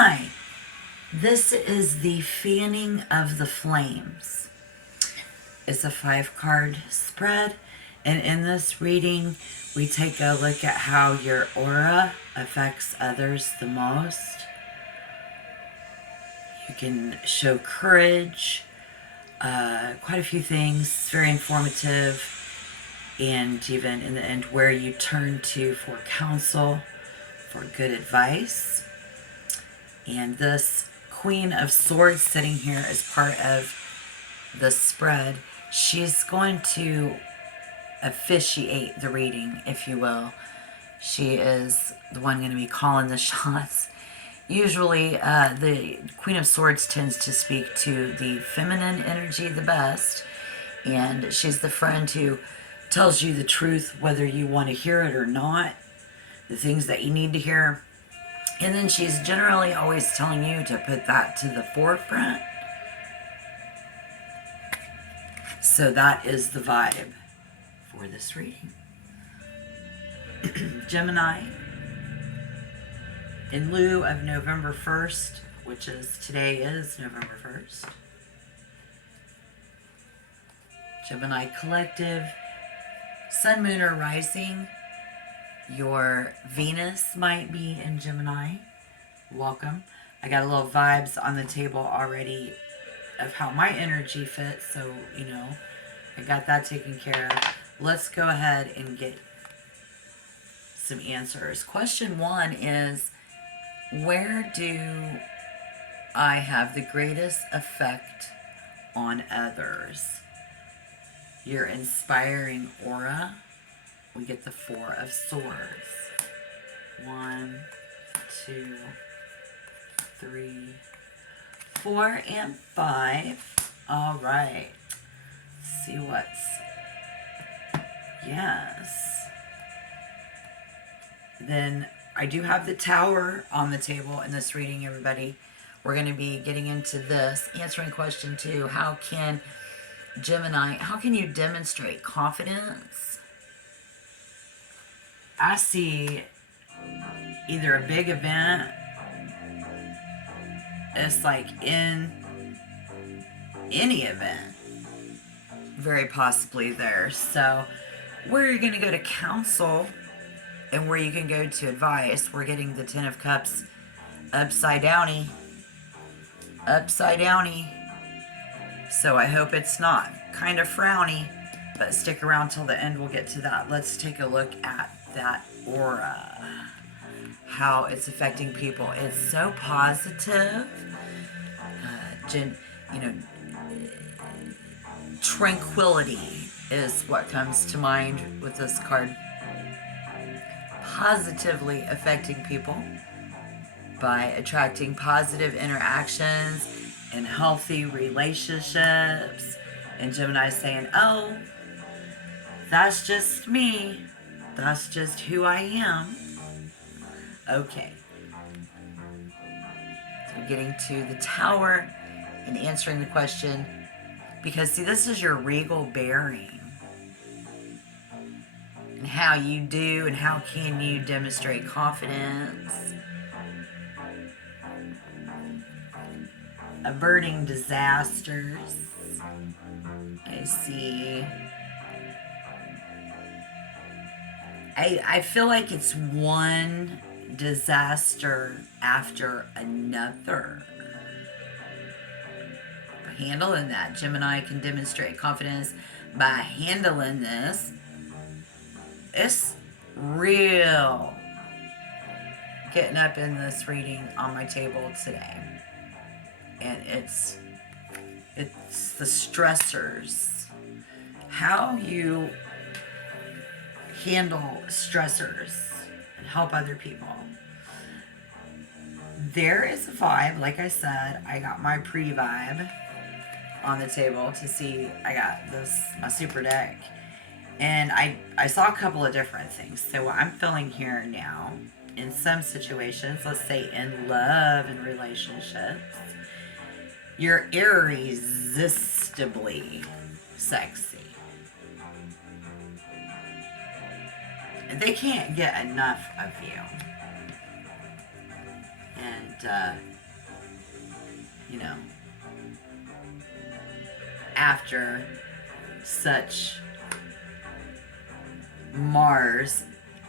Hi, this is the Fanning of the Flames. It's a 5-card spread, and in this reading, we take a look at how your aura affects others the most. You can show courage, quite a few things. It's very informative, and even in the end, where you turn to for counsel, for good advice. And this Queen of Swords sitting here as part of the spread, she's going to officiate the reading, if you will. She is the one going to be calling the shots. Usually, the Queen of Swords tends to speak to the feminine energy the best, and she's the friend who tells you the truth whether you want to hear it or not, the things that you need to hear. And then she's generally always telling you to put that to the forefront. So that is the vibe for this reading. Gemini, in lieu of November 1st, which is today is November 1st. Gemini collective, sun, moon, or rising. Your Venus might be in Gemini. Welcome. I got a little vibes on the table already of how my energy fits, so, I got that taken care of. Let's go ahead and get some answers. Question 1 is, where do I have the greatest effect on others? Your inspiring aura. We get the 4 of Swords. 1, 2, 3, 4, and 5. All right. Let's see what's... Yes. Then I do have the Tower on the table in this reading, everybody. We're going to be getting into this. Answering question 2. How can you demonstrate confidence? I see either a big event, it's like in any event, very possibly there. So where you're going to go to counsel and where you can go to advice, we're getting the 10 of Cups upside downy. So I hope it's not kind of frowny, but stick around till the end. We'll get to that. Let's take a look at that aura, how it's affecting people. It's so positive. Tranquility is what comes to mind with this card. Positively affecting people by attracting positive interactions and healthy relationships. And Gemini saying, oh, that's just me. That's just who I am. Okay. So getting to the Tower and answering the question, because see, this is your regal bearing. And how you do and how can you demonstrate confidence. Averting disasters. I see. I feel like it's one disaster after another. Handling that. Gemini can demonstrate confidence by handling this. It's real getting up in this reading on my table today. And it's the stressors. How you handle stressors and help other people. There is a vibe. Like I said, I got my pre-vibe on the table to see. I got my super deck. And I saw a couple of different things. So what I'm feeling here now, in some situations, let's say in love and relationships, you're irresistibly sexy. And they can't get enough of you. And you know, after such Mars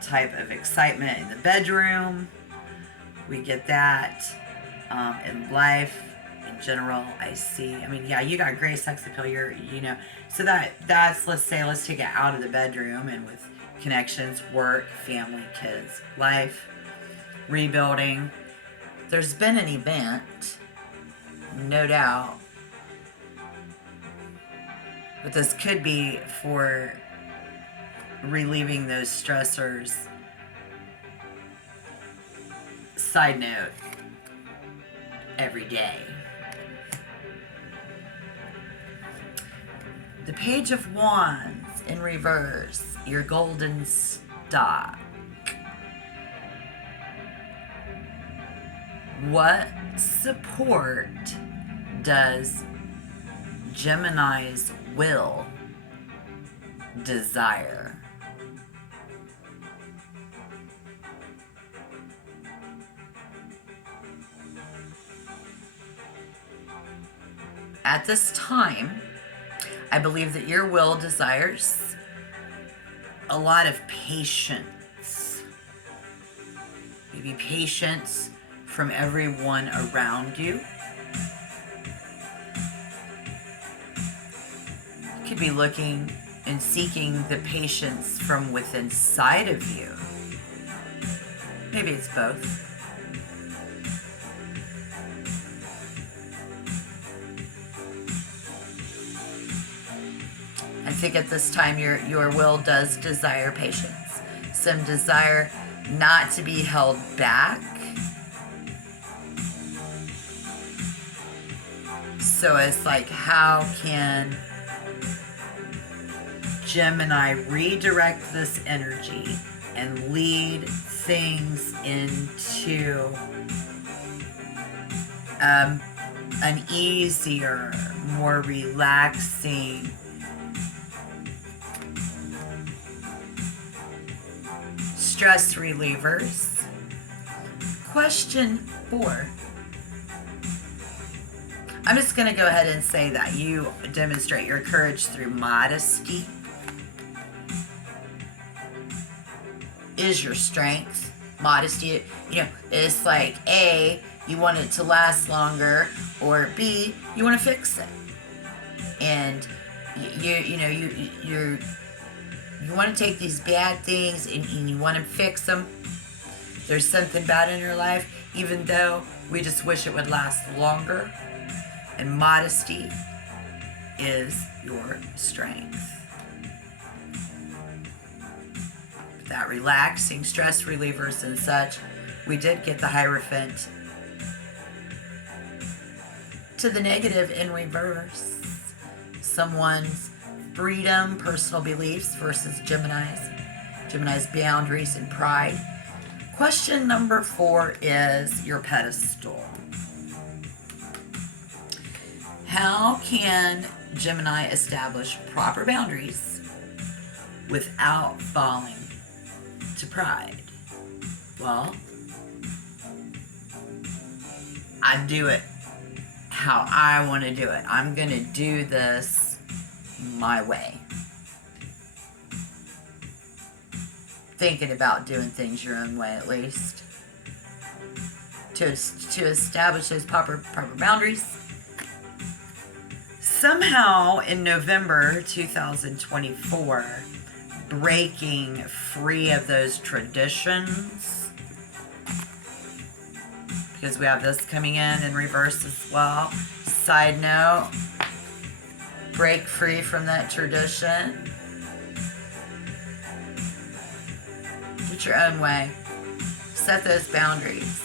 type of excitement in the bedroom, we get that in life in general. I see. I mean, yeah, you got great sex appeal. So that's, let's take it out of the bedroom and with connections, work, family, kids, life, rebuilding. There's been an event, no doubt, but this could be for relieving those stressors. Side note, every day. The Page of Wands in reverse, your golden star. What support does Gemini's will desire? At this time, I believe that your will desires a lot of patience. Maybe patience from everyone around you. You could be looking and seeking the patience from within inside of you. Maybe it's both. I think at this time your will does desire patience. Some desire not to be held back. So it's like, how can Gemini redirect this energy and lead things into an easier, more relaxing, stress relievers? Question 4. I'm just going to go ahead and say that you demonstrate your courage through modesty. Is your strength. Modesty, it's like A, you want it to last longer, or B, you want to fix it. And you want to take these bad things and you want to fix them. There's something bad in your life, even though we just wish it would last longer. And modesty is your strength. That relaxing stress relievers and such, we did get the Hierophant to the negative in reverse. Someone's freedom, personal beliefs versus Gemini's boundaries and pride. Question number 4 is your pedestal. How can Gemini establish proper boundaries without falling to pride? Well, I do it how I want to do it. I'm going to do this my way. Thinking about doing things your own way, at least. To establish those proper boundaries. Somehow in November 2024, breaking free of those traditions, because we have this coming in reverse as well. Side note, break free from that tradition. Do it your own way. Set those boundaries.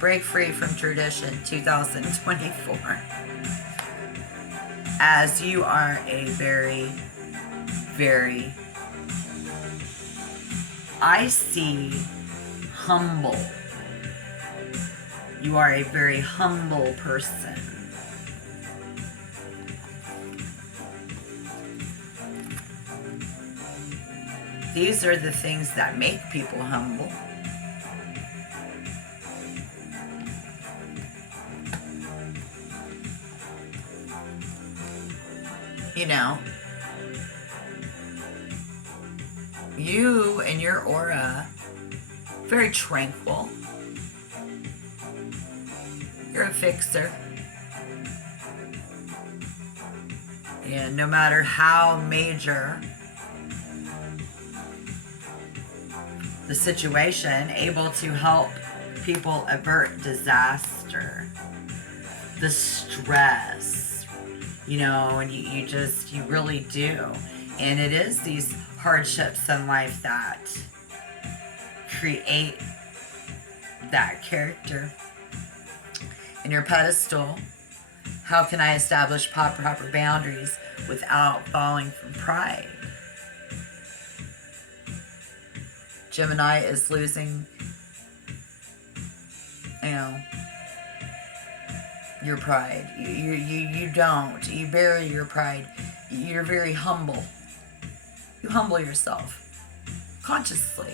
Break free from tradition 2024. As you are a very, very, I see, humble. You are a very humble person. These are the things that make people humble. You know, you and your aura, very tranquil. You're a fixer. And no matter how major the situation, able to help people avert disaster, the stress, you know, and you really do. And it is these hardships in life that create that character. In your pedestal, how can I establish proper boundaries without falling from pride? Gemini is losing, you know, your pride. You don't. You bury your pride. You're very humble. You humble yourself consciously,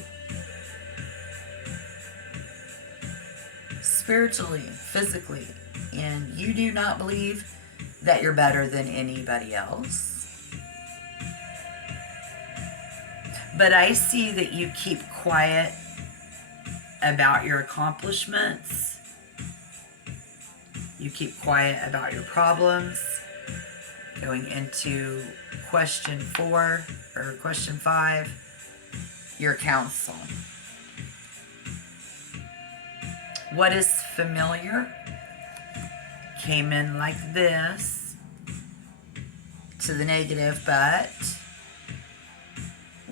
spiritually, physically, and you do not believe that you're better than anybody else. But I see that you keep quiet about your accomplishments. You keep quiet about your problems. Going into question 4 or question 5, your counsel. What is familiar came in like this to the negative, but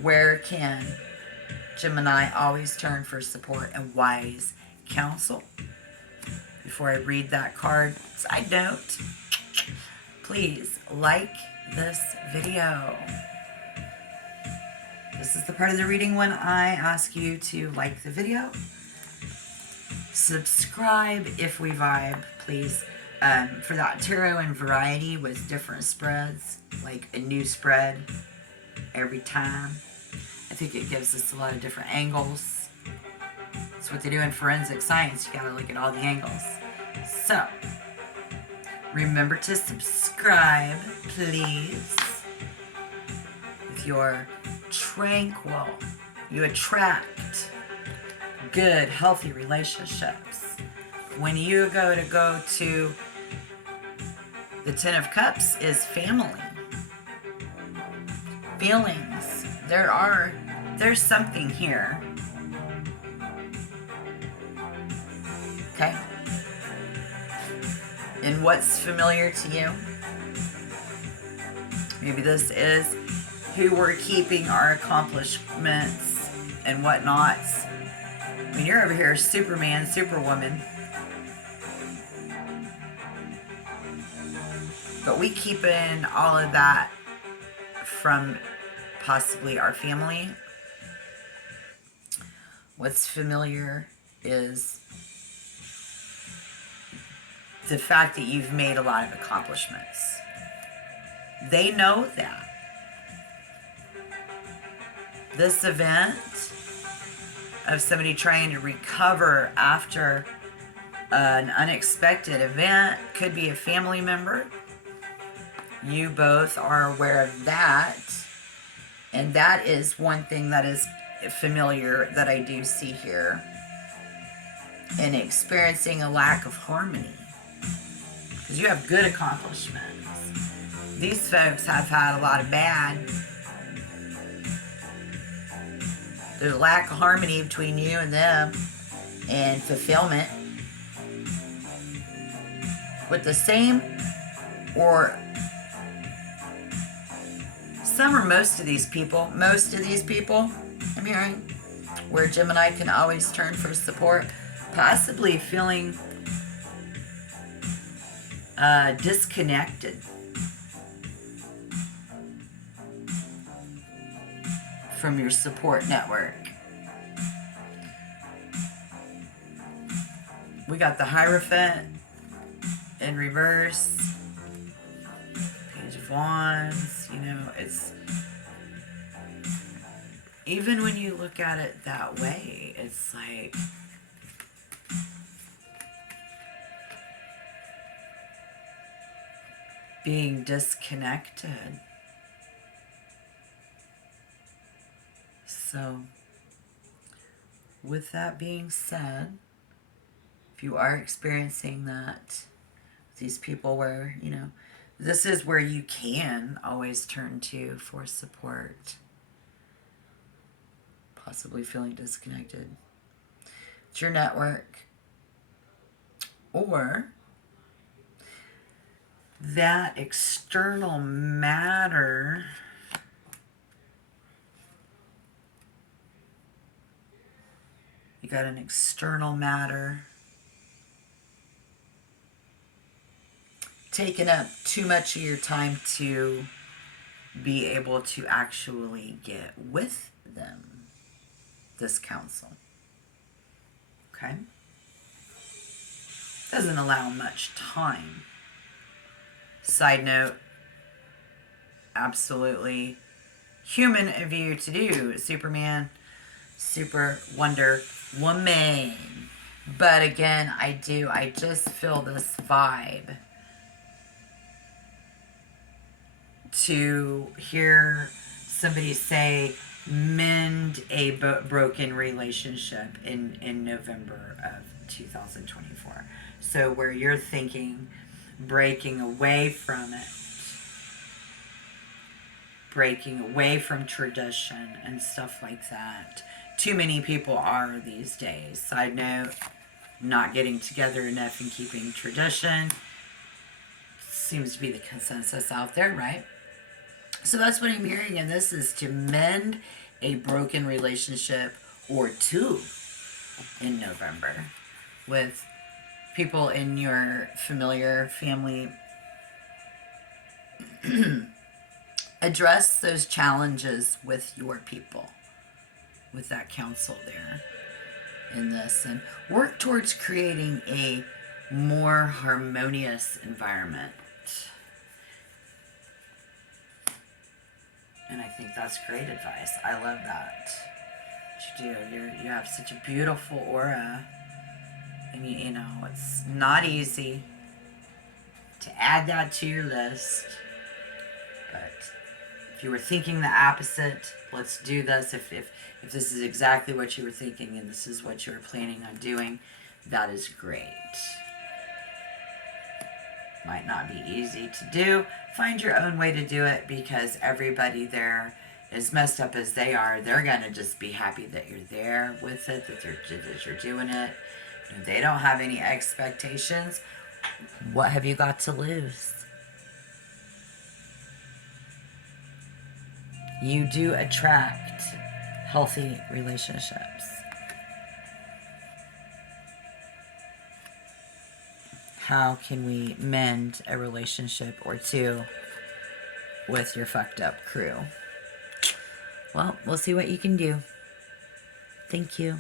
where can Gemini always turn for support and wise counsel? Before I read that card, side note, please like this video. This is the part of the reading when I ask you to like the video. Subscribe if we vibe, please. For that tarot and variety with different spreads, like a new spread every time. I think it gives us a lot of different angles. That's what they do in forensic science. You gotta look at all the angles. So, remember to subscribe, please. If you're tranquil, you attract good, healthy relationships. When you go to the Ten of Cups is family. Feelings. There's something here. Okay? And what's familiar to you? Maybe this is who we're keeping our accomplishments and whatnots. I mean, you're over here, Superman, Superwoman. But we keep in all of that from possibly our family. What's familiar is the fact that you've made a lot of accomplishments. They know that. This event of somebody trying to recover after an unexpected event could be a family member. You both are aware of that. And that is one thing that is familiar that I do see here. And experiencing a lack of harmony. Because you have good accomplishments. These folks have had a lot of bad. There's a lack of harmony between you and them. And fulfillment. With the same or some or most of these people, I'm hearing, where Gemini can always turn for support, possibly feeling disconnected from your support network. We got the Hierophant in reverse. Page of Wands, you know, it's even when you look at it that way, it's like being disconnected. So, with that being said, if you are experiencing that, these people where, you know, this is where you can always turn to for support. Possibly feeling disconnected. It's your network. Or that external matter you got an external matter taking up too much of your time to be able to actually get with them, this council. Okay? Doesn't allow much time. Side note, absolutely human of you to do, Superman, Super Wonder Woman. But again, I just feel this vibe to hear somebody say mend a broken relationship in November of 2024. So where you're thinking breaking away from it, breaking away from tradition and stuff like that. Too many people are these days. Side note, not getting together enough and keeping tradition seems to be the consensus out there, right? So that's what I'm hearing, and this is to mend a broken relationship or two in November with people in your familiar family. Address those challenges with your people, with that counsel there in this, and work towards creating a more harmonious environment. And I think that's great advice. I love that. What you do, you have such a beautiful aura, and you know it's not easy to add that to your list. But if you were thinking the opposite, let's do this. If this is exactly what you were thinking and this is what you were planning on doing, that is great. Might not be easy to do. Find your own way to do it, because everybody there, as messed up as they are, they're going to just be happy that you're there with it, that you're doing it. If they don't have any expectations, what have you got to lose? You do attract healthy relationships. How can we mend a relationship or two with your fucked up crew? Well, we'll see what you can do. Thank you.